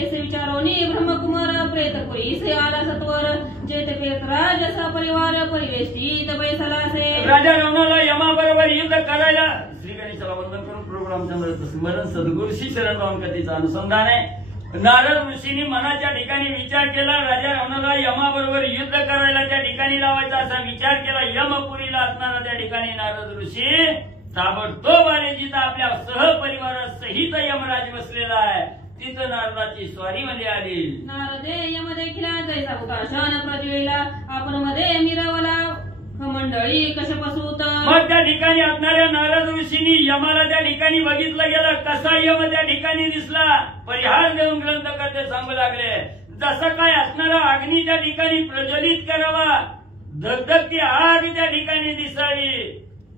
ऐसे विचारोनी ब्रह्मकुमार प्रेत कोई से आला सत्वर जेते प्रेत राज असा परिवार परिवेष्टित बैसलासे राजा रावणाला यमाबरोबर युद्ध करायला श्री गणेशाला वंदन करून प्रभू रामचंद्राचं स्मरण सद्गुरू श्री शरणराम कथेचं अनुसंधान आहे। नारद ऋषींनी मनाच्या ठिकाणी विचार केला, राजा रावणाला यमाबरोबर युद्ध करायला त्या ठिकाणी लावायचा असा विचार केला। यमपुरीला असणारा त्या ठिकाणी नारद ऋषी ताबडतोब आले, जिथं आपल्या सहपरिवारासहित यमराज बसलेला आहे तिथं नारदाची स्वारी मध्ये आली। नारदे यम देखील जैसा हुताशन प्रतिवेला आपण मध्ये मिरवला मंडळी कशापासून मग त्या ठिकाणी असणाऱ्या नारद ऋषींनी यमाला त्या ठिकाणी बघितलं गेलं, कसा यम त्या ठिकाणी दिसला परिहार देऊन ग्रंथकर्ते सांगू लागले। जसं काय असणारा अग्नी त्या ठिकाणी प्रज्वलित करावा, धगधगती आग त्या ठिकाणी दिसावी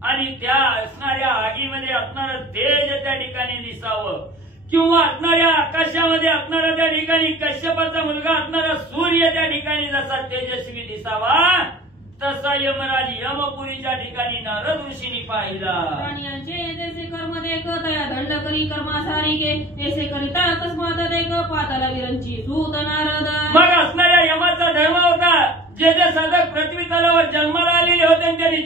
आणि त्या असणाऱ्या आगीमध्ये असणारं तेज त्या ठिकाणी दिसावं, किंवा असणाऱ्या आकाशामध्ये असणारा त्या ठिकाणी कश्यपाचा मुलगा असणारा सूर्य त्या ठिकाणी जसा तेजस्वी दिसावा तसा यमराज यमपुरीच्या ठिकाणी नारद ऋषींनी पाहिला। प्राण्यांचे जैसे कर्म देख तया दंड करी कर्मासारी के ऐसे करिता अकस्मात देख पाताला विरंची सूत नारद मग असणाऱ्या यमाचा धर्म होता, जे जे साधक पृथ्वी तलावर जन्माला आलेले होते त्यांनी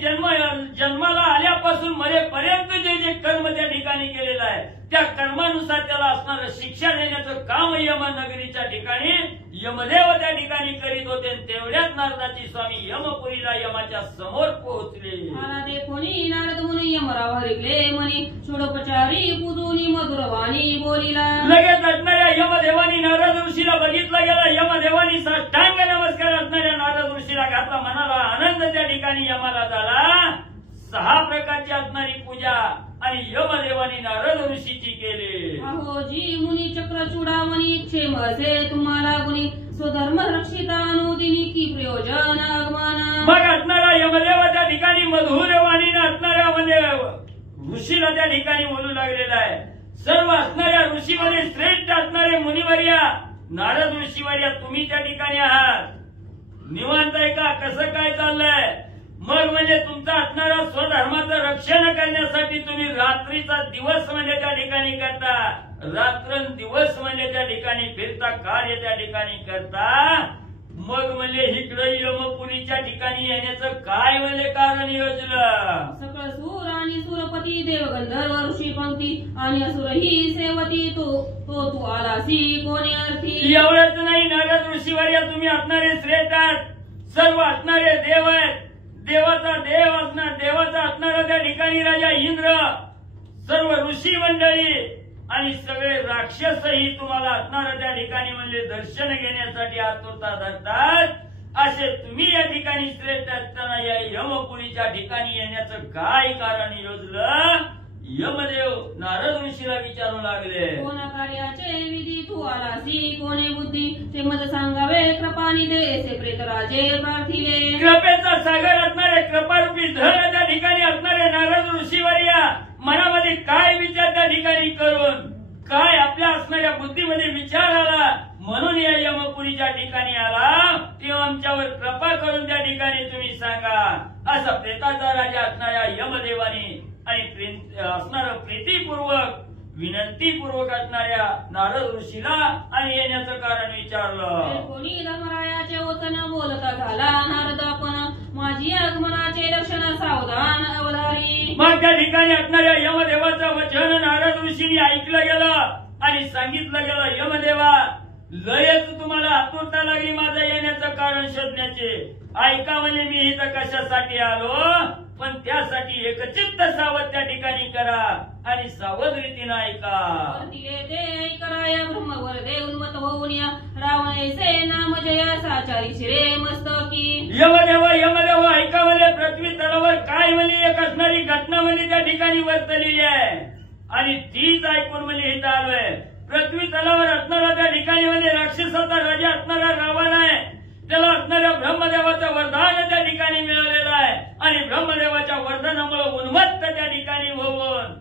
जन्माला आल्यापासून मरेपर्यंत जे जे कर्म त्या ठिकाणी केलेलं आहे त्या कर्मानुसार त्याला असणारं शिक्षा देण्याचं काम यमनगरीच्या ठिकाणी यमदेव त्या ठिकाणी करीत होते। तेवढ्यात नारदाची स्वामी यमपुरीला यमाच्या समोर पोहोचले। आला देखोनी नारद मुनी यमराव हरिकले म्हणी षोडोपचारी पूजूनी मधुरवाणी बोलिला। लगेच असणाऱ्या यमदेवानी नारद ऋषीला बघितलं गेलं, यमदेवानी साष्टांग नमस्कार असणाऱ्या नारद ऋषीला घातला, मनाला आनंद त्या ठिकाणी यमाला झाला। 6 प्रकारची असणारी पूजा आणि यमदेवानी नारद ऋषीची केली। अहो जी मुनी चक्र चूडामणी क्षेम असे तुम्हाला गुणी स्वधर्म रक्षिता अनुदिनी की प्रयोजन आगमन मग असणारा यमदेव त्या ठिकाणी मधुरवाणीने असणाऱ्या ऋषीला त्या ठिकाणी बोलू लागलेला आहे। सर्व असणाऱ्या ऋषीमध्ये श्रेष्ठ असणारे मुनिवर्या नारद ऋषीवर्या तुम्ही त्या ठिकाणी आहात, निवांत आहे का, कसं काय चाललंय? मग म्हणजे तुमचा असणारा स्वधर्माचं रक्षण करण्यासाठी तुम्ही रात्रीचा दिवस म्हणजे त्या ठिकाणी करता, रात्रंदिवस म्हणजे त्या ठिकाणी फिरता, कार्य त्या ठिकाणी करता। मग म्हणजे इकडे यमपुरीच्या ठिकाणी येण्याचं काय म्हणजे कारण योजलं? सकळ सूर आणि सुरपती देवगंधर्व ऋषी पंक्ती आणि असुर ही सेवती तू आलासी कोणी अर्थी। एवढंच नाही नारद ऋषीवर्या तुम्ही असणारे श्रेष्ठ आहात, सर्व असणारे देव आहेत, देवाचा देव असणार, देवाचा असणारा त्या ठिकाणी राजा इंद्र, सर्व ऋषी मंडळी आणि सगळे राक्षसही तुम्हाला असणारं त्या ठिकाणी म्हणजे दर्शन घेण्यासाठी आतुरता धरतात। असे तुम्ही या ठिकाणी श्रेष्ठ असताना या यमपुरीच्या ठिकाणी येण्याचं काय कारण योजलं? यमदेव नारद ऋषीला विचारू लागले, कोण कार्याचे विधी तू आलासी कोणी बुद्धी ते मज सांगावे कृपानी दे ऐसे प्रेतराजे प्रार्थिले। कृपेचा सागर असणारे कृपारूपी धन त्या ठिकाणी असणारे नारद ऋषीवर्या मनामध्ये काय विचार त्या ठिकाणी करून काय आपल्या असणाऱ्या बुद्धीमध्ये विचार आला म्हणून या यमपुरीच्या ठिकाणी आला, तेव्हा आमच्यावर कृपा करून त्या ठिकाणी तुम्ही सांगा। असा प्रेताचा राजा असणाऱ्या यमदेवानी आणि असणारं प्रीतीपूर्वक विनंतीपूर्वक असणाऱ्या नारद ऋषीला आणि येण्याचं कारण विचारलं। कोणी धर्मरायाचे वचन बोलता झाला नारद आपण माझी आगमनाचे लक्षण सावधान अवधारी। मग त्या ठिकाणी असणाऱ्या यमदेवाचं वचन नारद ऋषींनी ऐकलं गेलं आणि सांगितलं गेलं, यमदेवा लयच तुम्हाला आतुरता लागली माझं येण्याचं कारण शोधण्याचे, ऐका म्हणजे मी इथं कशासाठी आलो, पण त्यासाठी एकचित्त सावध त्या ठिकाणी करा आणि सावध रीतीनं ऐका। कराय ब्रह्मवर देव उन्मत होऊन या रावण ऐसे नाम जय साचारी शिरे मस्तकी। यमदेव ऐका म्हणजे पृथ्वी तलावर काय म्हणजे एक असणारी घटना म्हणजे त्या ठिकाणी वर्तलेली आहे आणि तीच ऐकून म्हणजे इथं आलोय। पृथ्वी तलावर असणारा त्या ठिकाणी म्हणजे राक्षसाचा राजा असणारा रावण आहे, त्याला असणाऱ्या ब्रह्मदेवाचं वरदान त्या ठिकाणी मिळालेलं आहे आणि ब्रह्मदेवाच्या वरदानामुळे उन्मत्त त्या ठिकाणी होऊन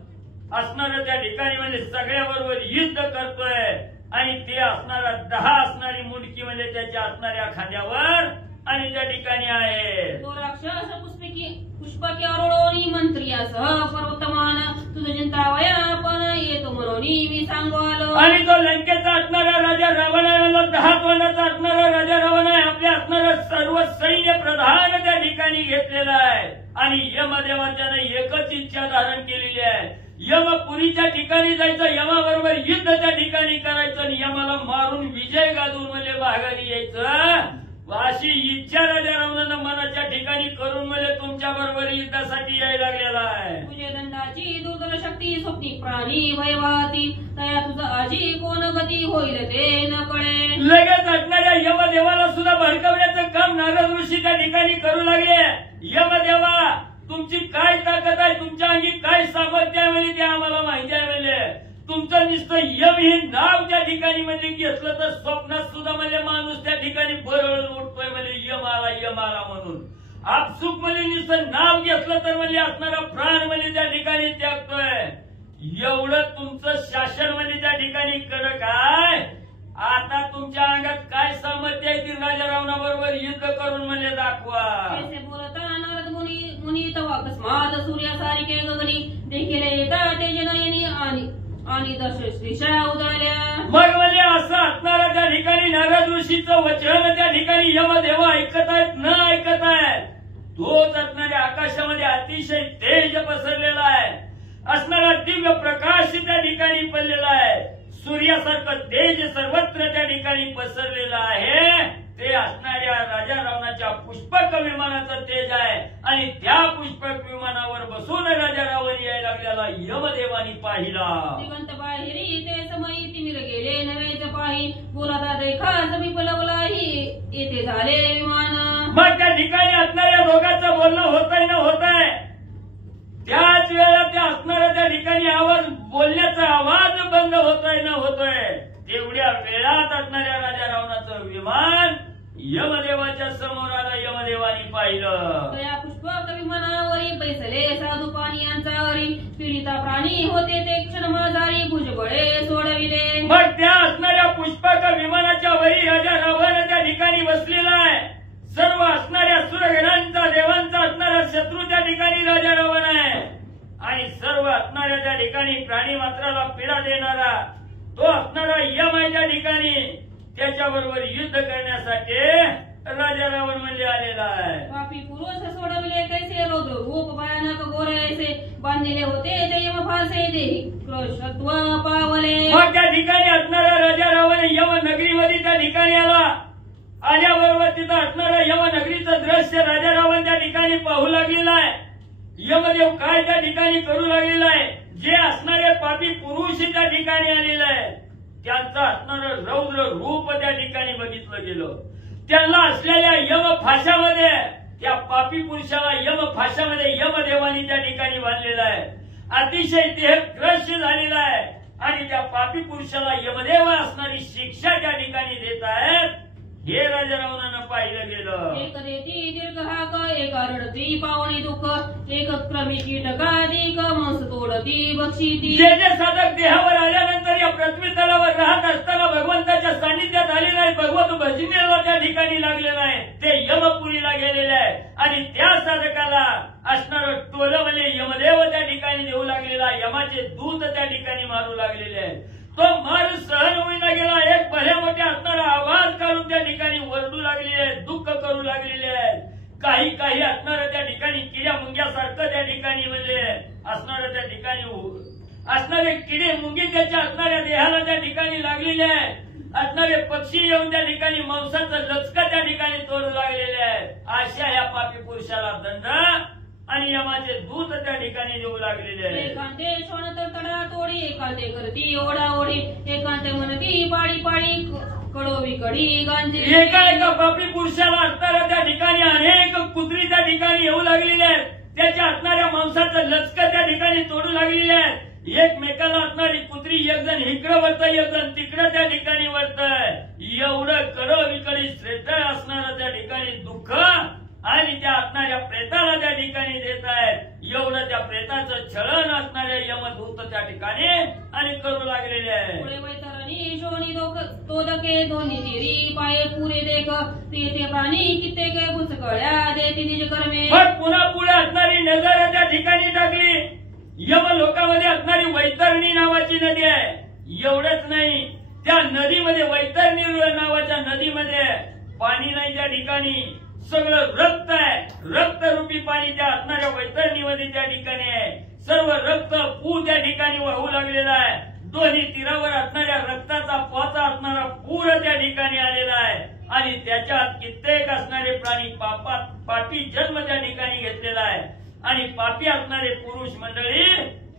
असणारं त्या ठिकाणी म्हणजे सगळ्याबरोबर युद्ध करतोय आणि ते असणारा 10 असणारी मुंडकी म्हणजे त्याच्या असणाऱ्या खांद्यावर आणि त्या ठिकाणी आहे। तो राक्षस पुष्पकी अरोळोनी मंत्रियासह पर्वतमान तुझ चिंता वया पण येतो म्हणून मी सांगू आलो। आणि तो लंकेचा असणारा राजा रावण असणारा राजा रावण आहे, आपल्या असणारं सर्व सैन्य प्रधान त्या ठिकाणी घेतलेलं आहे आणि यमदेवाच्यानं एकच इच्छा धारण केलेली आहे, यमपुरीच्या ठिकाणी जायचं, यमाबरोबर युद्ध त्या ठिकाणी करायचं आणि यमाला मारून विजय गाजवून म्हणजे माघारी यायचं, अशी इच्छा राजा रावणानं मनाच्या ठिकाणी करून म्हणजे तुमच्या बरोबर युद्धासाठी यायला लागलेला आहे. तुझे दंडाची दुर्धर शक्ती स्वप्नी प्राणी वैवाती तया तुझं आजी कोण गती होईल ते न कळे. लगेच असणाऱ्या यमदेवाला सुद्धा भडकवण्याचं काम नारद ऋषी त्या ठिकाणी करू लागले. यमदेवा, तुमची काय ताकद आहे, तुमच्या अंगी काय सामर्थ्य आहे म्हणजे ते आम्हाला माहिती आहे. म्हणजे तुमचं नुसतं यम हे नाव त्या ठिकाणी म्हणजे घेतलं तर स्वप्नात सुद्धा म्हणजे माणूस त्या ठिकाणी बरळून उठतोय म्हणजे यम आला म्हणून. आपसुक म्हणजे नुसतं नाव घेतलं तर म्हणजे असणारा प्राण म्हणजे त्या ठिकाणी त्यागतोय. एवढं तुमचं शासन म्हणजे त्या ठिकाणी कडक आहे. आता तुमच्या अंगात काय सामर्थ्य आहे की राजा रावणाबरोबर युद्ध करून म्हणजे दाखवा. ऐसे बोलता नारद मुनी तवा अकस्मात सूर्यासारखे गगनी देखील येता तेजनयनी आणि दश दिशा उजळल्या. मग म्हणजे असं असणारा त्या ठिकाणी नारद ऋषीचं वचन त्या ठिकाणी यमदेव ऐकत आहेत न ऐकत आहेत. तोच असणाऱ्या आकाशामध्ये अतिशय तेज पसरलेला आहे, असणारा दिव्य प्रकाश त्या ठिकाणी पडलेला आहे, सूर्यासारखं तेज सर्वत्र त्या ठिकाणी पसरलेलं आहे. ते असणाऱ्या राजा रावणाच्या पुष्पक विमानाचं तेज आहे आणि त्या पुष्पक विमानावर बसून राजा रावण यायला लागलेला यमदेवानी पाहिला. दिगंत बाहेरी ते समयी तिमिर गेले नव्हेच पाही बोलाता देखा समीप लवलाही येथे झाले विमान. मग त्या ठिकाणी असणाऱ्या रोगाचं बोलणं होतंय न होतंय, त्याच वेळेला त्या असणाऱ्या त्या ठिकाणी आवाज बोलण्याचा आवाज बंद होतोय न होतोय. तेवढ्या वेळात असणाऱ्या राजा रावणाचं विमान यमदेवाच्या समोर आलं. यमदेवानी पाहिलं. त्या पुष्पक विमानावरी बैसले साधू पाणीयांचा हरी पीडिता प्राणी होते ते क्षण मजारी भुजबळे सोडविले. मग त्या असणाऱ्या पुष्पक विमानाच्या वरी राजा रावण त्या ठिकाणी बसलेला आहे. सर्व असणाऱ्या सुरगणांचा देवांचा असणारा शत्रू त्या ठिकाणी राजा रावण आहे आणि सर्व असणाऱ्या त्या ठिकाणी प्राणी मात्राला पीडा देणारा तो असणारा यम आहे त्या ठिकाणी. त्याच्याबरोबर युद्ध करण्यासाठी राजा रावण म्हणजे आलेला आहे. पापी पुरुष सोडविले कैसे रौद्र रूप भयानक घोर ऐसे बांधलेले होते ते यम फासे देही कृष्णत्व पावले. मग त्या ठिकाणी असणारा राजा रावण यम नगरीमध्ये त्या ठिकाणी आल्याबरोबर तिथं असणारं यमनगरीचं दृश्य राजा रावण त्या ठिकाणी पाहू लागलेला आहे. यमदेव काय त्या ठिकाणी करू लागलेला आहे, जे असणारे पापी पुरुष त्या ठिकाणी आलेले आहे त्यांचं असणारं रौद्र रूप त्या ठिकाणी बघितलं गेलं. त्यांना असलेल्या यम फाशामध्ये त्या पापी पुरुषाला यम फाशामध्ये यमदेवानी त्या ठिकाणी बांधलेला आहे. अतिशय देह क्रश झालेला आहे आणि त्या पापी पुरुषाला यमदेव असणारी शिक्षा त्या ठिकाणी देत आहेत. हे राजा रावणानं पाहिलं गेलं. एक देती दीर्घ हाक एक रडती पावणी दुःख एक क्रमी कीटकाधिक मांस तोडती बक्षिती. जे साधक देहावर आल्यानंतर या पृथ्वी तलावर राहत असताना भगवंताच्या सानिध्यात आलेला आहे, भगवंत भजनेला त्या ठिकाणी लागलेला आहे, ते यमपुरीला गेलेले आहे आणि त्या साधकाला असणारं टोलं म्हणजे यमदेव त्या ठिकाणी देऊ लागलेला, यमाचे दूत त्या ठिकाणी मारू लागलेले आहे. तो मार सहन होईना गेला. एक भल्या मोठ्या असणारा आवाज काढून त्या ठिकाणी ओरडू लागलेले आहे, दुःख करू लागलेले आहे. काही असणारं त्या ठिकाणी किड्या मुंग्यासारखं त्या ठिकाणी म्हणजे असणारं त्या ठिकाणी असणारे किडे मुंगी त्याच्या असणाऱ्या देहाला त्या ठिकाणी लागलेले आहे. असणारे पक्षी येऊन त्या ठिकाणी मांसाचं लचका त्या ठिकाणी तोडू लागलेले आहे. अशा या पापी पुरुषाला दंड आणि यमाचे दूत त्या ठिकाणी देऊ लागलेले आहे. एकांते श्वान तर तडा तोडी एकांते करती ओढा ओढी एकांते म्हणती पाडी पाडी कडोवी कडी गांजे. एका पापी पुरुषाला असणाऱ्या त्या ठिकाणी अनेक कुत्री त्या ठिकाणी येऊ लागलेले आहेत. त्याच्या असणाऱ्या मांसाचं लचकं त्या ठिकाणी तोडू लागलेले आहेत. एकमेकाला असणारी कुत्री एक जण इकडं वरतय एक जण तिकडं त्या ठिकाणी वरतय. एवढं कडोविकडी श्रेष्ठ असणारं त्या ठिकाणी दुःख आणि त्या असणाऱ्या प्रेताला त्या ठिकाणी देत आहेत. एवढं त्या प्रेताचं छळण असणाऱ्या यमदूत त्या ठिकाणी आणि करू लागलेले आहे. पुढे वैतरणी शोणी तोदके दोन्ही तिरी पाये पुरे देख ते प्राणी कित्येक बुचकळ्या देती निज कर्मे. मग पुन्हा पुढे असणारी नजर त्या ठिकाणी टाकली. यम लोकांमध्ये असणारी वैतरणी नावाची नदी आहे. एवढंच नाही, त्या नदीमध्ये वैतरणी नावाच्या नदीमध्ये पाणी नाही त्या ठिकाणी, सगळं रक्त आहे. रक्तरूपी पाणी त्या असणाऱ्या वैतरणीमध्ये त्या ठिकाणी आहे. सर्व रक्त पू त्या ठिकाणी वाहू लागलेला आहे. दोन्ही तीरावर असणाऱ्या रक्ताचा पोचा असणारा पूर त्या ठिकाणी आलेला आहे. आणि त्याच्यात कित्येक असणारे प्राणी पापी जन्म त्या ठिकाणी घेतलेला आहे. आणि पापी असणारे पुरुष मंडळी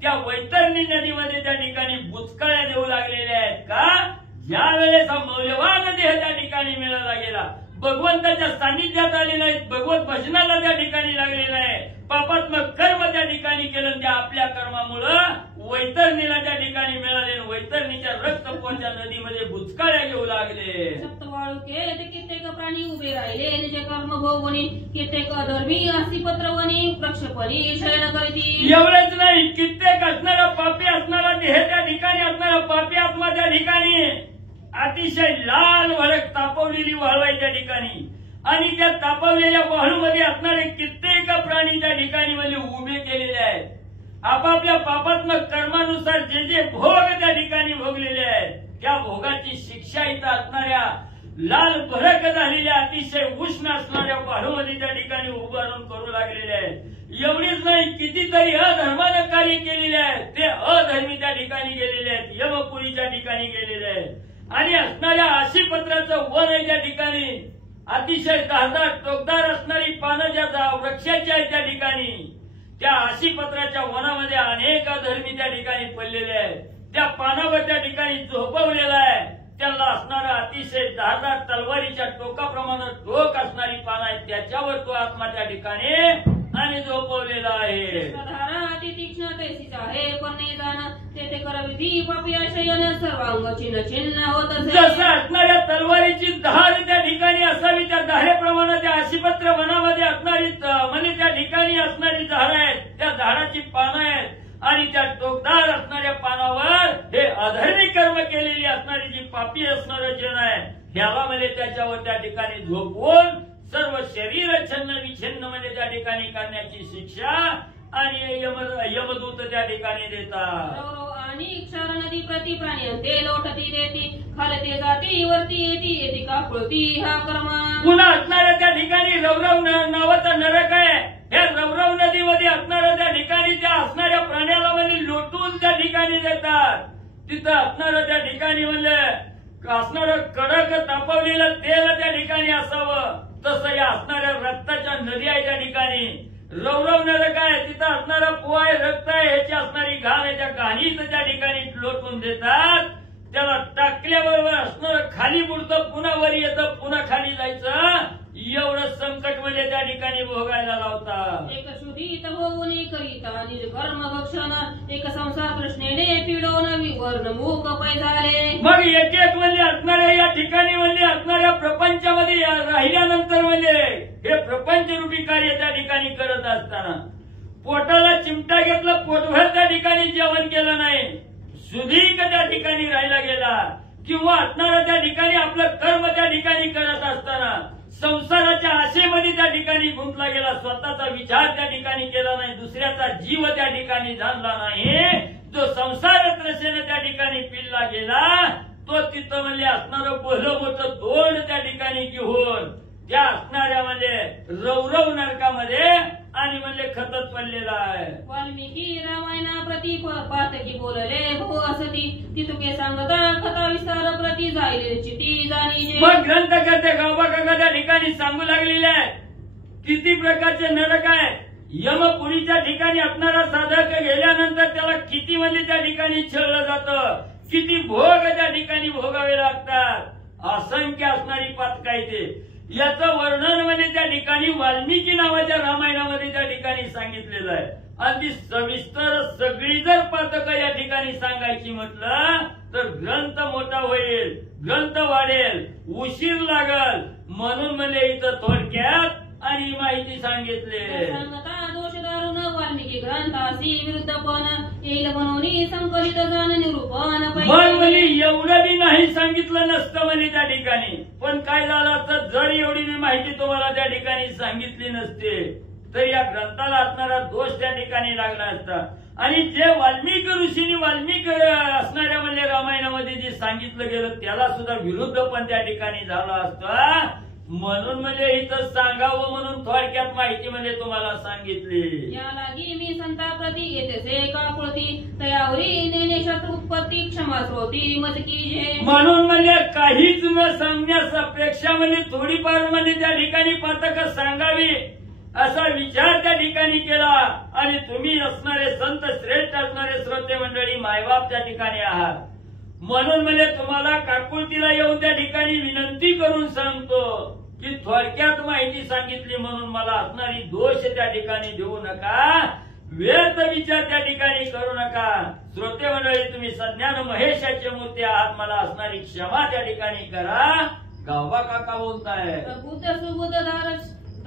त्या वैतरणी नदीमध्ये त्या ठिकाणी बुचकळ्या देऊ लागलेले आहेत. का? ज्या वेळेस हा मौल्यवान देह त्या ठिकाणी मिळाला गेला, भगवंताच्या सान्निध्यात आलेला आहे, भगवत भजनाला त्या ठिकाणी लागलेला आहे, पापात्मक कर्म त्या ठिकाणी केलं, त्या आपल्या कर्मामुळं वैतरणीला त्या ठिकाणी मिळाले. वैतरणीच्या रक्तपोच्या नदीमध्ये बुचकाळ्या घेऊ लागले. सप्तवाळुके ते कित्येक प्राणी उभे राहिले, निजे कर्म भोगुनी कित्येक अधर्मी अस्थिपत्रवनी प्रक्षेपणी शयन करीती. एवढेच नाही, कित्येक असणारा पापी असणारा देह त्या ठिकाणी असणारा पापी आत्मा त्या ठिकाणी अतिशय लाल भडक तापवलेली वाळू आहे त्या ठिकाणी. आणि त्या तापवलेल्या वाळूमध्ये असणारे कित्येक प्राणी त्या ठिकाणी म्हणजे उभे केलेले आहेत. आपापल्या पापात्मक कर्मानुसार जे जे भोग त्या ठिकाणी भोगलेले आहेत, त्या भोगाची शिक्षा इथं असणाऱ्या लाल भडक झालेल्या अतिशय उष्ण असणाऱ्या वाळूमध्ये त्या ठिकाणी उभारून करू लागलेले आहेत. एवढीच नाही, कितीतरी अधर्मानं कार्य केलेले आहेत, ते अधर्मी त्या ठिकाणी गेलेले आहेत, यमपुरीच्या ठिकाणी गेलेले आहेत. आणि असणाऱ्या आशीपत्राचं वन आहे त्या ठिकाणी, अतिशय दाहदार टोकदार असणारी पानं ज्या वृक्षाची आहे त्या ठिकाणी, त्या आशीपत्राच्या वनामध्ये अनेक अधर्मी त्या ठिकाणी पडलेले आहेत. त्या पानावर त्या ठिकाणी झोपवलेला आहे. त्याला असणारा अतिशय दाहदार तलवारीच्या टोकाप्रमाणे टोक असणारी पानं आहेत, त्याच्यावर तो आत्मा त्या ठिकाणी आणि झोपवलेला आहे. धारा अति तीक्ष्ण तैसीच आहे, पण नाही जाण तेथे करविधी पापी शयन सर्वांग छिन्न छिन्न होत असे. जसं असणाऱ्या तलवारीची धार त्या ठिकाणी असावी, त्या धारेप्रमाणे त्या आशीपत्र वनामध्ये असणारी म्हणजे त्या ठिकाणी असणारी झाड आहेत, त्या झाडाची पानं आहेत. आणि त्या टोकदार असणाऱ्या पानावर हे अधर्मी कर्म केलेली असणारी जी पापी असणारं जन आहे, ह्याला म्हणजे त्याच्यावर त्या ठिकाणी झोपवून सर्व शरीर छन्न विछिन्न म्हणजे त्या ठिकाणी करण्याची शिक्षा आणि यमदूत त्या ठिकाणी देतात. आणि क्षार नदी प्रति प्राणी ते लोटती देती, खालते जाती वरती येती कापळती हा कर्म. पुन्हा असणाऱ्या त्या ठिकाणी रवरव नावाचा नरक आहे. या रवरव नदीमध्ये असणाऱ्या त्या ठिकाणी त्या असणाऱ्या प्राण्याला म्हणजे लोटून त्या ठिकाणी देतात. तिथं असणारं त्या ठिकाणी म्हणजे असणारं कडक तापवलेलं तेल त्या ठिकाणी असावं, तसं या असणाऱ्या रक्ताच्या नदी आहे त्या ठिकाणी. रवरव नरक आहे, तिथं असणारा पोहा आहे, रक्त आहे, ह्याची असणारी घाण आहे, त्या घाणीत त्या ठिकाणी लोटून देतात. त्याला टाकल्याबरोबर असणारं खाली बुडतं, पुन्हा वर येतं, पुन्हा खाली जायचं, एवढं संकट म्हणजे त्या ठिकाणी भोगायला लावतात. एक शुद्धीत होऊन करीता निज कर्म भक्षण, एक संसार तृष्णेने पिडवून विवर्ण मूक पै झाले. मग एक एक म्हणजे असणाऱ्या या ठिकाणी म्हणजे असणाऱ्या प्रपंचामध्ये राहिल्यानंतर म्हणजे हे प्रपंचरूपी कार्य त्या ठिकाणी करत असताना पोटाला चिमटा घेतला, पोटभर त्या ठिकाणी जेवण केलं नाही, सुधीक त्या ठिकाणी राहिला गेला, किंवा असणाऱ्या त्या ठिकाणी आपलं कर्म त्या ठिकाणी करत असताना संसाराच्या आशेमध्ये त्या ठिकाणी गुंतला गेला, स्वतःचा विचार त्या ठिकाणी केला नाही, दुसऱ्याचा जीव त्या ठिकाणी जाणला नाही, जो संसार त्रसेनं त्या ठिकाणी पिल्ला गेला, तो तिथं म्हणजे असणारं पहिलं मोठं तोंड त्या ठिकाणी घेऊन त्या असणाऱ्या म्हणजे रवरव नरकामध्ये आणि म्हणजे खतत पडलेला आहे. वाल्मिकी रामायणा प्रति पातकी बोलले हो असती, तितुके सांगता कथा विस्तार प्रति जाईल चिती जाणीजे. मग ग्रंथ करते गावबागा त्या ठिकाणी सांगू लागलेले आहे किती प्रकारचे नरक आहे. यमपुरीच्या ठिकाणी असणारा साधक गेल्यानंतर त्याला किती म्हणजे त्या ठिकाणी छळलं जातं, किती भोग त्या ठिकाणी भोगावे लागतात, असंख्य असणारी पातक आहे ते. याचं वर्णन म्हणजे त्या ठिकाणी वाल्मिकी नावाच्या रामायणामध्ये त्या ठिकाणी सांगितलेलं आहे. आणि सविस्तर सगळी जर पातक या ठिकाणी सांगायची म्हटलं तर ग्रंथ मोठा होईल, ग्रंथ वाढेल, उशीर लागल, म्हणून म्हणजे इथं थोडक्यात आणि माहिती सांगितले. दोष दारुण वाल्मिकी ग्रंथासी विरुद्ध पण येईल म्हणून संकलित जाण निरूपण. म्हणजे एवढं बी नाही सांगितलं नसतं म्हणजे त्या ठिकाणी, पण काय झालं असतं जर एवढी बी माहिती तुम्हाला त्या ठिकाणी सांगितली नसते तर या ग्रंथाला असणारा दोष त्या ठिकाणी लागला असता. आणि जे वाल्मिकी ऋषींनी वाल्मिकी असणाऱ्या म्हणजे रामायणामध्ये जे सांगितलं गेलं त्याला सुद्धा विरुद्ध पण त्या ठिकाणी झालं असतं. म्हणून म्हणजे इथं सांगावं म्हणून थोडक्यात माहिती म्हणजे तुम्हाला सांगितली. या लागी मी संताप्रती येतेसे काकुळती तयावरी नेनेशास्त्र उत्पत्ती क्षमा श्रोती मज की जे. म्हणून म्हणजे काहीच न सांगण्यापेक्षा म्हणजे थोडीफार म्हणजे त्या ठिकाणी पातक सांगावी असा विचार त्या ठिकाणी केला. आणि तुम्ही असणारे संत श्रेष्ठ असणारे श्रोते मंडळी मायबाप त्या ठिकाणी आहात. म्हणून म्हणजे तुम्हाला काकुळतीला येऊन त्या ठिकाणी विनंती करून सांगतो की थोडक्यात माहिती सांगितली म्हणून मला असणारी दोष त्या ठिकाणी देऊ नका, व्यर्थ विचार त्या ठिकाणी करू नका. श्रोते मंडळी तुम्ही सज्ञान महेशाची मूर्ती आहात, मला असणारी क्षमा त्या ठिकाणी करा. गावबा काका बोलताय. बुद्ध सुबुद्ध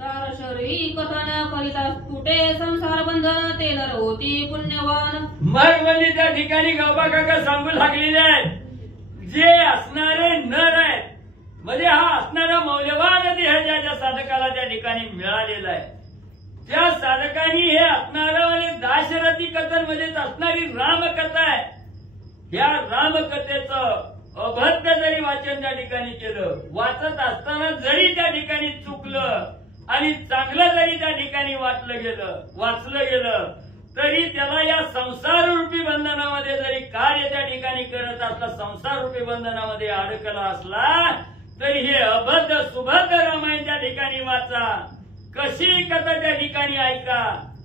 दारशरी कथन करिता तुटे संसार बंधन ते नर होती पुण्यवान. मग म्हणजे त्या ठिकाणी गावबा काका सांगू लागलेले आहेत जे असणारे नर आहेत म्हणजे हा असणारा मौल्यवान देह ज्या साधकाला त्या ठिकाणी मिळालेला आहे त्या साधकांनी हे असणारं म्हणजे दाशरथी कथन म्हणजेच असणारी रामकथा आहे. या रामकथेचं अभद्र जरी वाचन त्या ठिकाणी केलं, वाचत असताना जरी त्या ठिकाणी चुकलं आणि चांगलं जरी त्या ठिकाणी वाचलं गेलं तरी त्याला या संसार रूपी बंधनामध्ये जरी कार्य त्या ठिकाणी करत असला, संसार रूपी बंधनामध्ये अडकला असला तरी हे अभद्र सुभद्र रामायण त्या ठिकाणी वाचा, कशी कथा त्या ठिकाणी ऐका,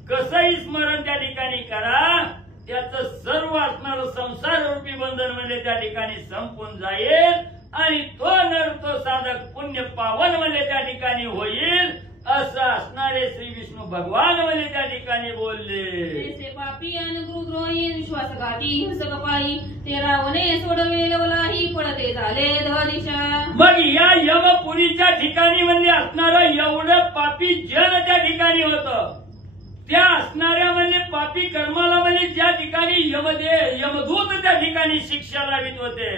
कसंही स्मरण त्या ठिकाणी करा, त्याचं सर्व असणारं संसार रूपी बंधन म्हणजे त्या ठिकाणी संपून जाईल आणि तो नर तो साधक पुण्य पावन म्हणजे त्या ठिकाणी होईल असं असणारे श्री विष्णू भगवान म्हणजे त्या ठिकाणी बोलले. तेसे पापी अन गुरुद्रोही विश्वासघाती हिंसक पायी ते रावणे सोडवे लवलाही पळते झाले दिशा. मग या यमपुरीच्या ठिकाणी म्हणजे असणारं एवढं पापी जन त्या ठिकाणी होतं. त्या असणाऱ्या म्हणजे पापी कर्माला म्हणजे ज्या ठिकाणी यमदूत त्या ठिकाणी शिक्षा लावित होते,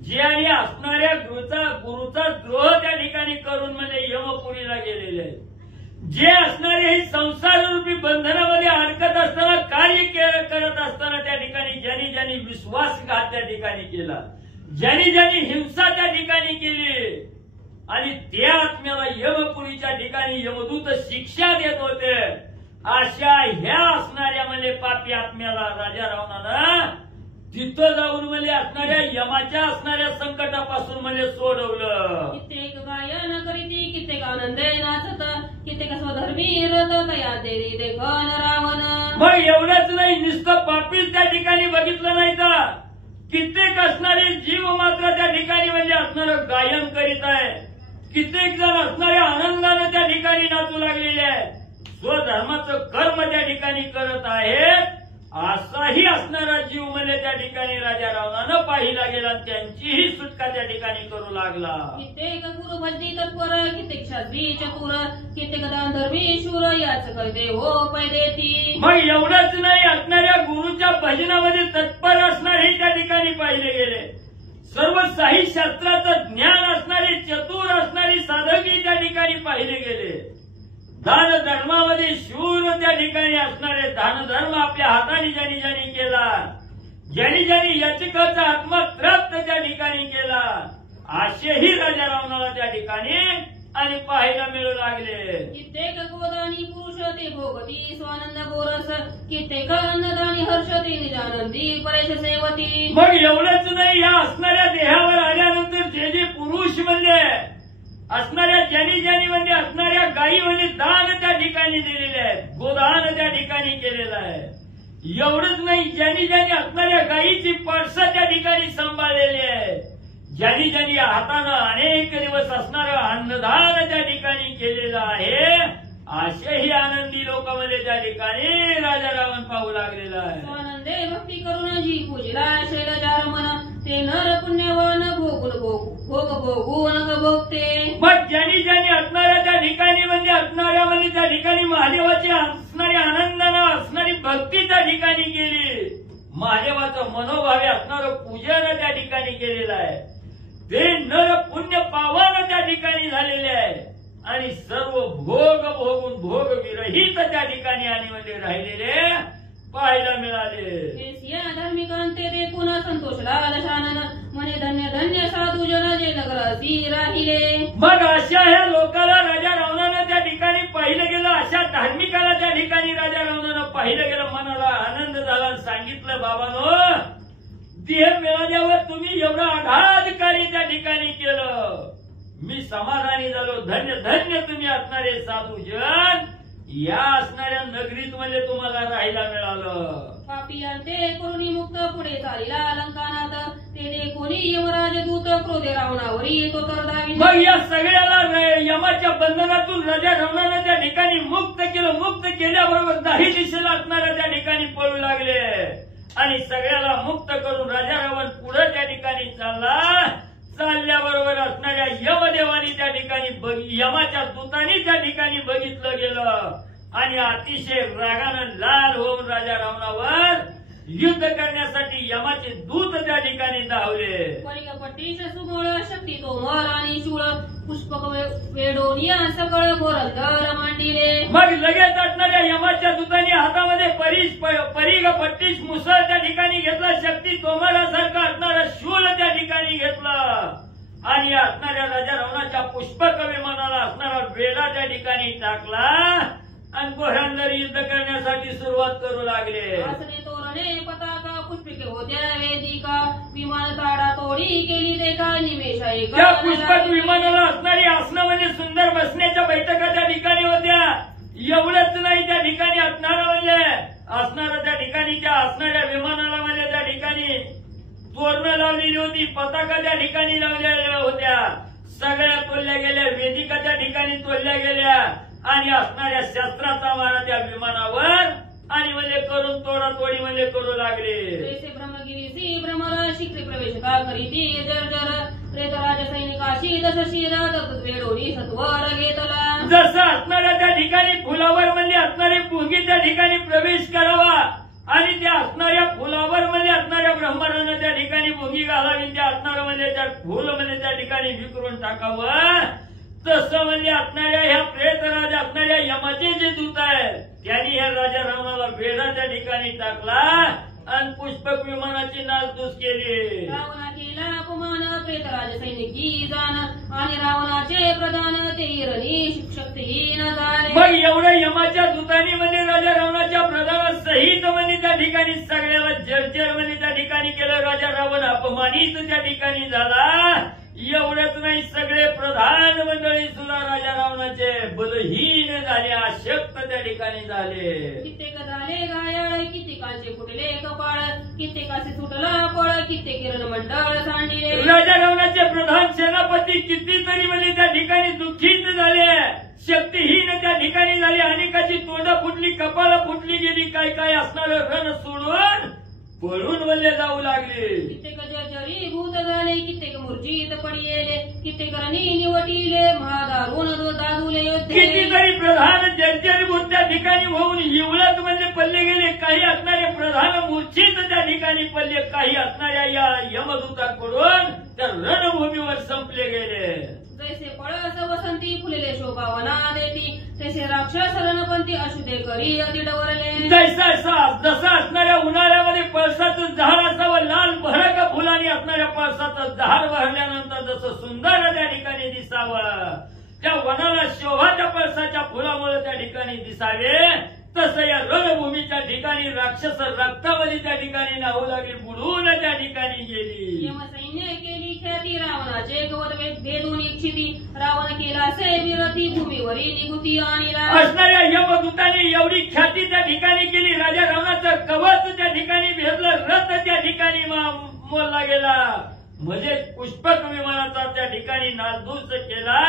जे आणि असणाऱ्या गुरुचा द्रोह त्या ठिकाणी करून म्हणजे यमपुरीला गेलेले आहेत, जे असणारे हे संसार रूपी बंधनामध्ये अडकत असताना कार्य करत असताना त्या ठिकाणी ज्यांनी विश्वासघात त्या ठिकाणी केला, ज्यांनी हिंसा त्या ठिकाणी केली आणि त्या आत्म्याला यमपुरीच्या ठिकाणी यमदूत शिक्षा देत होते, अशा ह्या असणाऱ्या म्हणजे पापी आत्म्याला राजा रावणानं तिथं जाऊन म्हणजे असणाऱ्या यमाच्या असणाऱ्या संकटापासून म्हणजे सोडवलं. कित्येक गायन करीती कित्येक आनंदे नाचत कित्येक स्वधर्मी रथ तया देरी देखन रावण. मग एवढंच नाही, नुसतं पापीच त्या ठिकाणी बघितलं नाही तर कित्येक असणारे जीव मात्र त्या ठिकाणी म्हणजे असणारं गायन करीत आहे, कित्येक जण असणाऱ्या आनंदानं त्या ठिकाणी नाचू लागलेले आहेत, स्वधर्माचं कर्म त्या ठिकाणी करत आहेत. असाही असणारा जीव म्हणजे त्या ठिकाणी राजा रावणानं पाहिला गेला, त्यांचीही सुटका त्या ठिकाणी करू लागला. कित्येक गुरुभजी तत्पर कित्येक शास्त्री चतुर कित्येक दानधर्मी शूर याच करते हो पैदेती. मग एवढंच नाही, असणाऱ्या गुरुच्या भजनामध्ये तत्पर असणारे त्या ठिकाणी पाहिले गेले, सर्व साहित्य शास्त्राचं ज्ञान असणारे चतुर असणारी साधकही त्या ठिकाणी पाहिले गेले, दान धर्मामध्ये शूर त्या ठिकाणी असणारे दान धर्म आपल्या हाताने ज्यांनी केला, ज्यांनी याचिकाचा आत्मत्राप्त त्या ठिकाणी केला, असेही राजा रावणाला त्या ठिकाणी आणि पाहायला मिळू लागले. कित्येक गोदानी पुरुष ते भोगती स्वानंद गोरस कित्येक अन्नदानी हर्षती निजानंदी परेश सेवती. मग एवढंच नाही, या असणाऱ्या देहावर आल्यानंतर जे पुरुष म्हणजे असणाऱ्या ज्यांनी म्हणजे असणाऱ्या गायी म्हणजे दान त्या ठिकाणी दिलेले आहेत, गोदान त्या ठिकाणी केलेलं आहे. एवढंच नाही, ज्यांनी असणाऱ्या गायीची पाडसं त्या ठिकाणी सांभाळलेली आहे, ज्यांनी हातानं अनेक दिवस असणारं अन्नदान त्या ठिकाणी केलेलं आहे, असेही आनंदी लोक म्हणजे त्या ठिकाणी राजा रावण पाहू लागलेला आहे. स्वानंदे भक्ती करून जी पूजिला शैलजार मन ते नर पुण्यवान भोगून भोगते. मग ज्यांनी असणाऱ्या त्या ठिकाणी म्हणजे असणाऱ्या म्हणजे त्या ठिकाणी महादेवाची असणारी आनंदानं असणारी भक्ती त्या ठिकाणी केली, महादेवाचं मनोभावे असणारं पूजन त्या ठिकाणी केलेलं आहे, ते नर पुण्य पावन त्या ठिकाणी झालेले आहे आणि सर्व भोग भोगून भोग विरहित त्या ठिकाणी आणि म्हणजे राहिलेले पाहायला मिळाले. हे सिया धार्मिकांते ते पुन्हा संतोष लाल शानन म्हणे धन्य धन्य साधू जन जे नगरासी राहिले. मग अशा ह्या लोकाला राजा रावणानं त्या ठिकाणी पाहिलं गेलं, अशा धार्मिकाला त्या ठिकाणी राजा रावणानं पाहिलं गेलं. मनाला आनंद झाला आणि सांगितलं, बाबांनो, देह मिळाल्यावर तुम्ही एवढं आघात कार्य त्या ठिकाणी केलं, मी समाधानी झालो. धन्य धन्य तुम्ही असणारे साधूजन, या असणाऱ्या नगरीत म्हणजे तुम्हाला राहायला मिळालं. पापियांते करुणी मुक्त पुढे चालिला अलंकानात ते कोणी यमराज दूत क्रोधे रावणावरी तो तर दावी. मग या सगळ्याला यमाच्या बंधनातून राजा रावणानं त्या ठिकाणी मुक्त केलं. मुक्त केल्याबरोबर दाही दिशेला असणाऱ्या त्या ठिकाणी पळू लागले आणि सगळ्याला मुक्त करून राजा रावण पुढे त्या ठिकाणी चालला. चालल्याबरोबर असणाऱ्या यमदेवानी त्या ठिकाणी यमाच्या दूतांनी त्या ठिकाणी बघितलं गेलं आणि अतिशय रागानं लाल होऊन राजा रावणावर युद्ध करण्यासाठी यमाचे दूत त्या ठिकाणी धावले. परिगपट्टी सुगोळ शक्ती तोमर आणि शूळ पुष्पक वेडोनिया सकळ गोरंदर मांडिले. मग लगेच असणाऱ्या यमाच्या दूतांनी हातामध्ये परिग पट्टीस मुसळ त्या ठिकाणी घेतला, शक्ती तोमरासारखा असणारा शूळ त्या ठिकाणी घेतला आणि असणाऱ्या राजा रावणाच्या पुष्पक विमानाला असणारा वेढा त्या ठिकाणी टाकला आणि घोड्यांवर युद्ध करण्यासाठी सुरुवात करू लागले. आसने तोरणे पताका पुष्पिके होत्या वेदिका विमान ताडा तोडी केली ते का निमेषा एक. त्या पुष्पक विमानाला असणारी आसनं म्हणजे सुंदर बसण्याच्या बैठका त्या ठिकाणी होत्या. एवढंच नाही, त्या ठिकाणी असणारा म्हणजे असणारा त्या ठिकाणी त्या असणाऱ्या विमानाला म्हणजे त्या ठिकाणी तोरणं लावलेली होती, पताका त्या ठिकाणी लावलेल्या होत्या, सगळ्या तोडल्या गेल्या, वेदिका त्या ठिकाणी तोडल्या गेल्या आणि असणाऱ्या शस्त्राचा मारा त्या विमानावर आणि म्हणजे करून तोडातोडी म्हणजे करू लागले. जैसे ब्रह्मगिरीसी भ्रमर शिखरी प्रवेश का करीती जर्जर प्रेतराज सैनिकाशी दस शिर वेडोनी सत्वर घेतला. जसं असणाऱ्या त्या ठिकाणी फुलावर म्हणजे असणारी पुंगी त्या ठिकाणी प्रवेश करावा आणि त्या असणाऱ्या फुलावर म्हणजे असणाऱ्या ब्रह्मरानं त्या ठिकाणी भुंगी घालावी, त्या असणारं म्हणजे त्या फुल म्हणजे त्या ठिकाणी विकरून टाकावं. तसं म्हणजे असणाऱ्या ह्या प्रेतराज असणाऱ्या यमाचे जे दूत आहेत त्यांनी ह्या राजा रावणाला वेढा त्या ठिकाणी टाकला आणि पुष्पक विमानाची नासधूस केली. रावणा केला अपमान प्रेतराज सैनिकी जाण आणि रावणाचे प्रधान ते हिरणी शक्तीहीन झाले. मग एवढं यमाच्या दूतांनी म्हणजे राजा रावणाच्या प्रधानासहित म्हणजे त्या ठिकाणी सगळ्याला जर्जर म्हणजे त्या ठिकाणी केलं. राजा रावण अपमानित त्या ठिकाणी झाला. एवढंच नाही, सगळे प्रधान मंडळी सुद्धा राजा रावणाचे बलहीन झाले, अशक्त त्या ठिकाणी झाले. कित्येक झाले घायाळ, कित्येकांचे फुटले कपाळ, कित्येकाचे सुटला पळ, कित्येक किरण मंडळ सांडिले. राजा रावणाचे प्रधान सेनापती कितीतरी म्हणजे त्या ठिकाणी दुःखित झाले, शक्तीहीन त्या ठिकाणी झाले. अनेकाची तोंड फुटली, कपाळ फुटली गेली, काय काय असणारं रण सोडून पळून वल्ले जाऊ लागले. कित्येक जरी भूत झाले, कित्येक मूर्छित पडिले, कित्येक रणी निवटिले महादारुण दादुले योद्धे. कितीतरी प्रधान जर्जरीभूत त्या ठिकाणी होऊन हिवळत म्हणजे पडले गेले, काही असणारे प्रधान मूर्छित त्या ठिकाणी पडले, काही असणाऱ्या या यमदूतांकडून त्या रणभूमीवर संपले गेले. जैसे पळस वसंती फुलेले शोभावना देती, तसे राक्षस रणपंथी अशुद्धे करी अतिडवरले. जसं असणाऱ्या उन्हाळ्यामध्ये पळसाचं झाड असावं, लाल भडक फुलांनी असणाऱ्या पळसाचं झाड भरल्यानंतर जसं सुंदर त्या ठिकाणी दिसावं, त्या वनाला शोभाच्या पळसाच्या फुलामुळे त्या ठिकाणी दिसावे, तसं या रणभूमीच्या ठिकाणी राक्षस रक्तामध्ये त्या ठिकाणी नाहू लागली, बुडून त्या ठिकाणी गेली. यमसैन्य केली ख्याती रावणाचे गवत भेदून इच्छिती, रावण केला से विरती भूमीवरी निगुती आणिला. असणाऱ्या यमदूतांनी एवढी ख्याती त्या ठिकाणी केली, राजा रावणाचं कवच त्या ठिकाणी भेदलं, रथ त्या ठिकाणी मोडला गेला, म्हणजे पुष्पक विमानाचा त्या ठिकाणी नासधूस केला.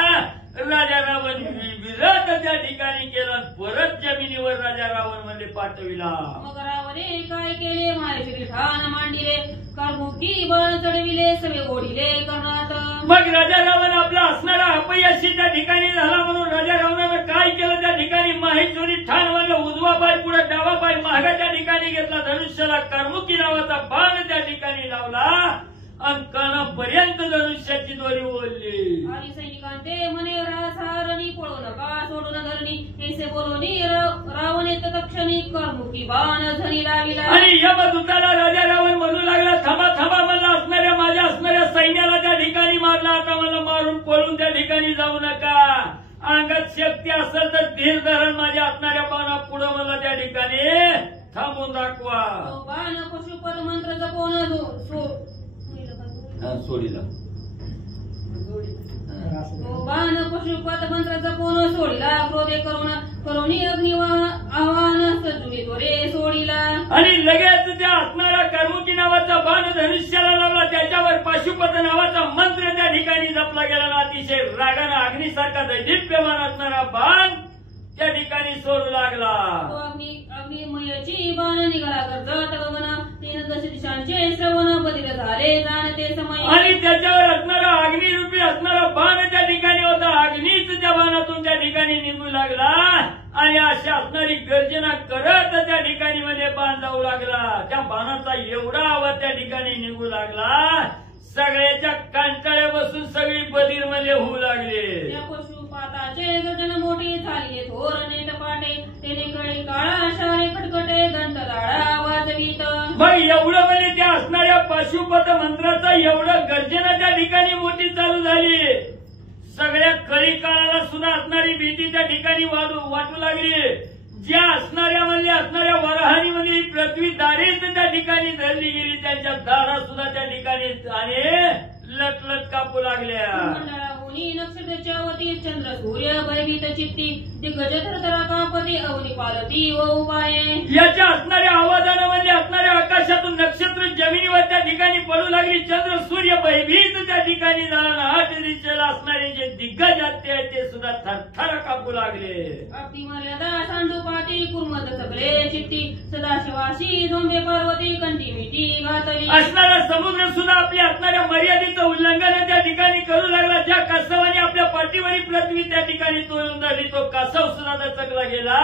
राजा रावण विरत त्या ठिकाणी केला, परत जमिनीवर राजा रावण मध्ये पाठविला. मग रावणे काय केले माहेश्वरी ठाण मांडिले, करमुखी बळ चढविले सवे ओढिले कर्णात. मग राजा रावण आपला असणारा अपयशी त्या ठिकाणी झाला म्हणून राजा रावणानं काय केलं, त्या ठिकाणी माहेश्वरी ठाण म्हणलं, उजवा पाय पुढे डावा पाय मागे त्या ठिकाणी घेतला, धनुष्याला कर्मुकी नावाचा बाण त्या ठिकाणी लावला आणि कानापर्यंत धनुष्याची दोरी ओढली. आणि सैनिकांते म्हणे रासारणी पळू नका सोडून धरणी, ऐसे बोलोनी रावणे तत्क्षणी कर्मुखी बाण झरी लाविला. आणि यमदूताला राजा रावण म्हणू लागला, थांबा थांबा, मला माझ्या असणाऱ्या सैन्याला त्या ठिकाणी मारला, आता मला मारून पळून त्या ठिकाणी जाऊ नका. अंगात शक्ती असेल तर धीर धरण माझ्या असणाऱ्या बाणा पुढे मला त्या ठिकाणी थांबून दाखवा. तो बाण पशुपत मंत्र जपून सोडीला तो बाण पशुपत मंत्र जपून सोडिला. क्रोधे करुणी अग्नी आव्हान सजुनी त्वरे सोडिला. आणि लगेच त्या असणाऱ्या कर्मुकी नावाचा बाण धनुष्याला लावला. त्याच्यावर पशुपत नावाचा मंत्र त्या ठिकाणी जपला गेला. अतिशय रागानं अग्निसारखा दैदिप्यमान असणारा बाण त्या ठिकाणी सोडू लागला. तो अग्निमयची बाण निघाला गर्जत गगन. तीन दश दिशांचे श्रवण बदिर झाले जाणते समय. आणि त्याच्यावर असणारा अग्निरूपी असणारा बाण त्या ठिकाणी होता. अग्नीच त्या बाणातून त्या ठिकाणी निघू लागला. आणि अशा असणारी गर्जना करत त्या ठिकाणी मध्ये बाण जाऊ लागला. त्या बाणाचा एवढा आवाज त्या ठिकाणी निघू लागला, सगळ्याच्या कांटाळ्या बसून सगळी बधीर मध्ये होऊ लागले. त्या पशुपाताचे गर्जन मोठी झाली थोर नेटपाटे. तेने कळी काळा शारे खटखटे घंटलाळा वाजवीत. मग एवढं म्हणजे त्या असणाऱ्या पशुपत मंत्राचा एवढं गर्जना त्या ठिकाणी मोठी चालू झाली. सगळ्या कळी काळाला सुद्धा असणारी भीती त्या ठिकाणी वाटू लागली. ज्या असणाऱ्या वराहानीमध्ये पृथ्वी दारेच त्या ठिकाणी धरली गेली. त्यांच्या दारा सुद्धा त्या ठिकाणी आणि लटलट कापू लागल्या. मंडळाहुनी नक्षत्राच्या वती चंद्र सूर्य भयभीत चित्ती. दिग्गज थरथरा कापती अवनी पालती व उपाये. याच्या असणाऱ्या आवाजानं म्हणजे असणाऱ्या आकाशातून नक्षत्र जमिनीवर त्या ठिकाणी पडू लागली. चंद्र सूर्य भयभीत त्या ठिकाणी झाला. आठ दिशेला असणारे जे दिग्गज आहेत ते सुद्धा थरथर कापू लागले. आपली मर्यादा सांडूपाती कुर्मत सगळे चित्ती. सदाशिवाशी झोंबे पार्वती कंठी मिठी घातली. असणारा समुद्र सुद्धा आपल्या असणाऱ्या मर्यादेचं उल्लंघन त्या ठिकाणी करू लागला. ज्या कासवाने आपल्या पाठीवरील पृथ्वी त्या ठिकाणी तोडून धरली, तो कासव सुद्धा दचकला गेला.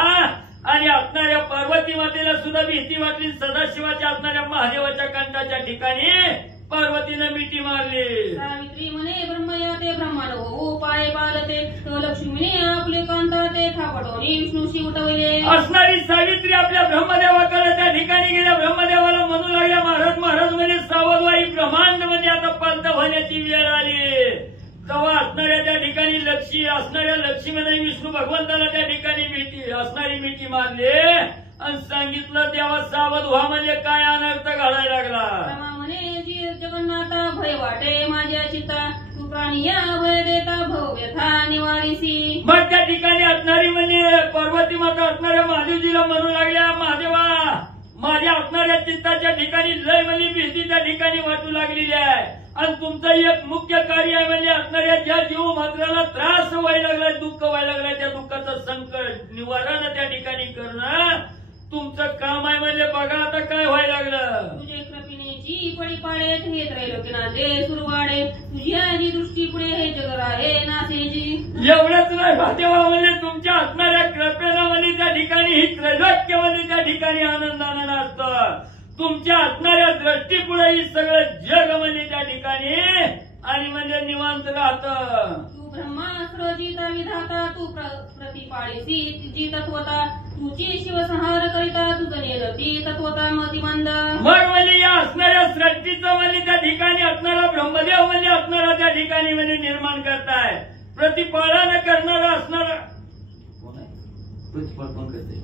आणि असणाऱ्या पार्वती मातेला सुद्धा भीती वाटली. सदाशिवाच्या असणाऱ्या महादेवाच्या कंठाच्या ठिकाणी पार्वतीनं मिठी मारली. सावित्री म्हणे ब्रह्मया ते ब्रह्मांड होऊ पाय पालते. तो लक्ष्मीने आपले कांता ते थापटोनी विष्णूशी उठवले. असणारी सावित्री आपल्या ब्रह्मदेवाकडे त्या ठिकाणी गेल्या. ब्रह्मदेवाला म्हणू लागल्या, महाराज म्हणजे सावधवाई ब्रह्मांड म्हणजे आता पालत होण्याची वेळ आली. तेव्हा असणाऱ्या त्या ठिकाणी असणाऱ्या लक्ष्मीने विष्णू भगवंताला त्या ठिकाणी मिठी मारली आणि सांगितलं, तेव्हा सावध व्हा म्हणजे काय अनर्थ घडायला लागला. म्हणे जी जगन्नाथा भय वाटे माझ्या चित्ता. तू प्राणी या भय देता भव व्यथा निवारिसी. मग त्या ठिकाणी असणारी म्हणजे पार्वती माता असणाऱ्या महादेवजीला म्हणू लागल्या, महादेवा माझ्या असणाऱ्या चित्ताच्या ठिकाणी लय म्हणजे भीती त्या ठिकाणी वाटू लागलेली आहे. आणि तुमचं एक मुख्य कार्य आहे म्हणजे असणाऱ्या ज्या जीव मात्राला त्रास व्हायला लागलाय, दुःख व्हायला लागलाय, त्या दुःखाचं संकट निवारण त्या ठिकाणी करणं तुमचं काम आहे. म्हणजे बघा आता काय व्हायला लागलं. तुझे कृपिनेची पडी पाडे हे त्रैलोक्यनाथे सुरवाडे. तुझी आजी दृष्टी पुढे हे जग आहे नासेजी. एवढंच नाही भादेवा म्हणजे तुमच्या असणाऱ्या कृपेला म्हणजे त्या ठिकाणी ही त्रैलोक्य म्हणजे त्या ठिकाणी आनंदानं असतं. तुमच्या असणाऱ्या दृष्टीपुढे ही सगळं जग म्हणजे त्या ठिकाणी आणि म्हणजे निवांत राहतं. तू ब्रह्मास्त्र जिता विधाता. तू प्रतिपाळीसी जी तत्वता. तुझी शिवसंहार करिता तुझं नेलती तत्वता मतिमंद. मग म्हणजे या असणाऱ्या सृष्टीचं म्हणजे त्या ठिकाणी असणारा ब्रह्मदेव म्हणजे असणारा त्या ठिकाणी म्हणजे निर्माण करताय. प्रतिपालन करणारा असणारा प्रतिपालन करते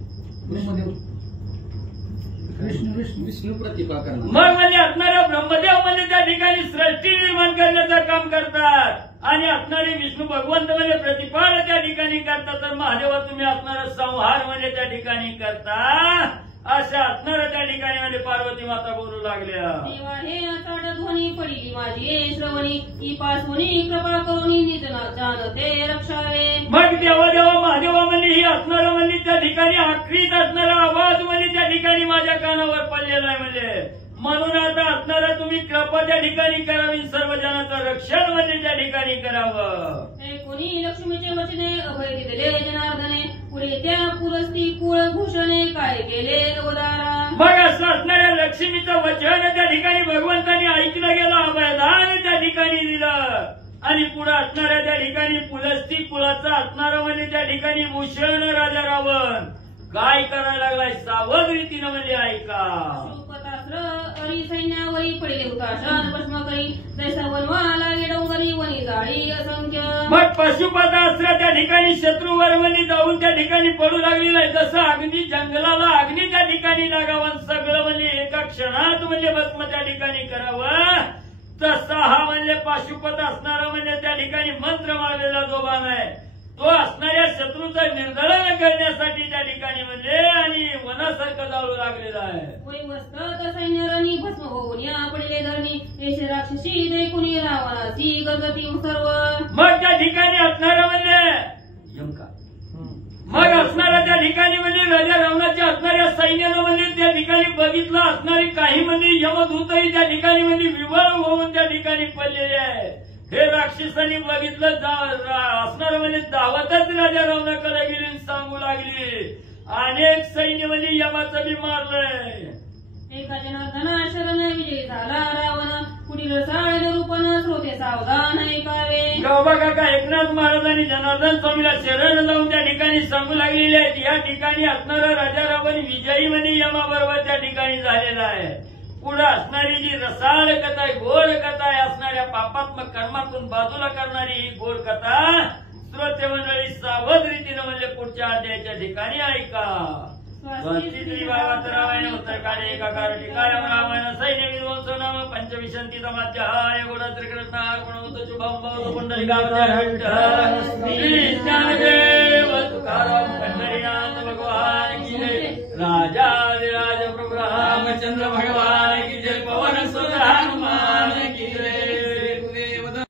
विष्णू प्रतिभा करणार. मग म्हणजे असणारा ब्रह्मदेव म्हणजे त्या ठिकाणी सृष्टी निर्माण करण्याचं काम करतात. आणि असणारे विष्णू भगवंत म्हणजे प्रतिपाल त्या ठिकाणी करतात. तर महादेवा तुम्ही असणारा संहार म्हणजे त्या ठिकाणी करता. अशा असणाऱ्या त्या ठिकाणी म्हणजे पार्वती माता बोलू लागल्या. देवा हे आचाड ध्वनी पडली माझी श्रवणी. ही पासवणी कृपा करुणी निज जानते रक्षावे. मग देवा महादेवा म्हणजे ही असणारा म्हणजे त्या ठिकाणी आखरीत असणारा आवाज म्हणजे त्या ठिकाणी माझ्या कानावर पडलेला आहे. म्हणजे म्हणून आता असणारा तुम्ही कृपा त्या ठिकाणी करावी. सर्व जनाचं रक्षण म्हणजे त्या ठिकाणी करावं. हे कोणी लक्ष्मीचे वचने अभय दिले जनार्दने. पुढे त्या पुरस्ती कुळ भूषणे काय केले उदारा. मग असं असणाऱ्या लक्ष्मीचं वचन त्या ठिकाणी भगवंतांनी ऐकलं गेलं. अभयदान त्या ठिकाणी दिलं. आणि पुढे असणाऱ्या त्या ठिकाणी पुलस्ती कुळाचा असणारा म्हणजे त्या ठिकाणी भूषण राजा रावण काय करायला लागलाय सावध रीतीनं म्हणजे ऐका. पशुपतास्त्र अरी सैन्यावरी पडले हुताशन भस्म करी जैसा वनवाला डोंगरी वनी जाळी असंख्य. मग पशुपतास्त्र त्या ठिकाणी शत्रुवर्मनी जाऊन त्या ठिकाणी पडू लागलेला आहे. जसं अग्नी जंगलाला अग्नी त्या ठिकाणी लागावं सगळं म्हणजे एका क्षणात म्हणजे भस्म त्या ठिकाणी करावं तसा हा म्हणजे पाशुपत असणारा म्हणजे त्या ठिकाणी मंत्र मारलेला जो बाण आहे तो असणाऱ्या शत्रूचं निर्दलन करण्यासाठी त्या ठिकाणी म्हणजे आणि वनासारखं जाळू लागलेला आहे. वै वस्तत सैन्यरणी भस्म होऊन या पडले धरणी येश राक्षसी देखुनी रावणाची गजती सर्व. मग त्या ठिकाणी असणारा म्हणजे यमका मग असणाऱ्या त्या ठिकाणी म्हणजे राजा रावणाच्या असणाऱ्या सैन्यानं म्हणजे त्या ठिकाणी बघितलं असणारी काही म्हणजे यमदूतही त्या ठिकाणी म्हणजे विवळ होऊन त्या ठिकाणी पडलेले आहे. हे राक्षसांनी बघितलं असणारं म्हणजे धावतच राजा रावणाकडे गेली आणि सांगू लागली अनेक सैन्य म्हणजे यमाचं बी मारलंय. एका जनार्दना शरण विजय झाला रावण पुढील साळ रूपन श्रोते सावधान ऐकावे. गावबा काका एकनाथ महाराजांनी जनार्दन स्वामीला शरण जाऊन त्या ठिकाणी सांगू लागलेले आहेत. या ठिकाणी असणारा राजा रावण विजयी म्हणजे यमाबरोबर त्या ठिकाणी झालेला आहे. पुढे असणारी जी रसाळ कथा आहे गोड कथा आहे असणाऱ्या पापात्मक कर्मातून बाजूला करणारी ही गोड कथा श्रोते मंडळी सावध रीतीनं म्हणजे पुढच्या अध्यायाच्या ठिकाणी ऐका. स्वस्ती रामायण उत्तरकाळे एकाकार ठिकाणं रामायण सैन्य विध्वंस नाम पंचविशंती समाध्याय गुण श्रीकृष्ण अर्पण शुभम पुंडलिकावतार श्री ज्ञानदेव